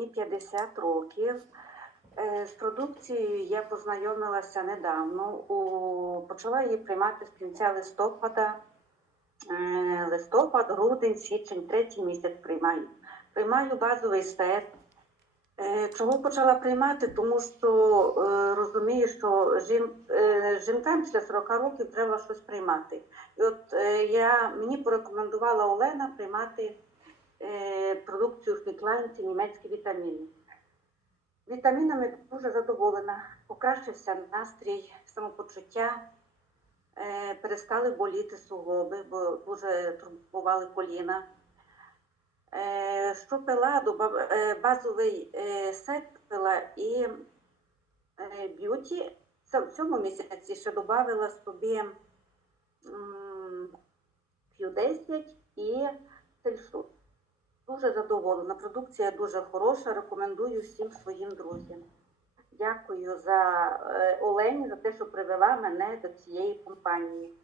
мені 50 років. Е, З продукцією я познайомилася недавно. Почала її приймати з кінця листопада. Е, Листопад, грудень, січень, третій місяць приймаю. Приймаю базовий стет. Е, Чого почала приймати? Тому що розумію, що жін, е, жінкам після 40 років треба щось приймати. І от я, мені порекомендувала Олена приймати продукцію Фіклайн, це німецькі вітаміни. Вітамінами дуже задоволена. Покращився настрій, самопочуття, е, перестали боліти суглоби, бо дуже турбували коліна. Е, що пила, е, базовий сет пила і б'юті. В цьому місяці ще додавила собі м, Q10 і сельсу. Дуже задоволена. Продукція дуже хороша. Рекомендую всім своїм друзям. Дякую за е, Олені за те, що привела мене до цієї компанії.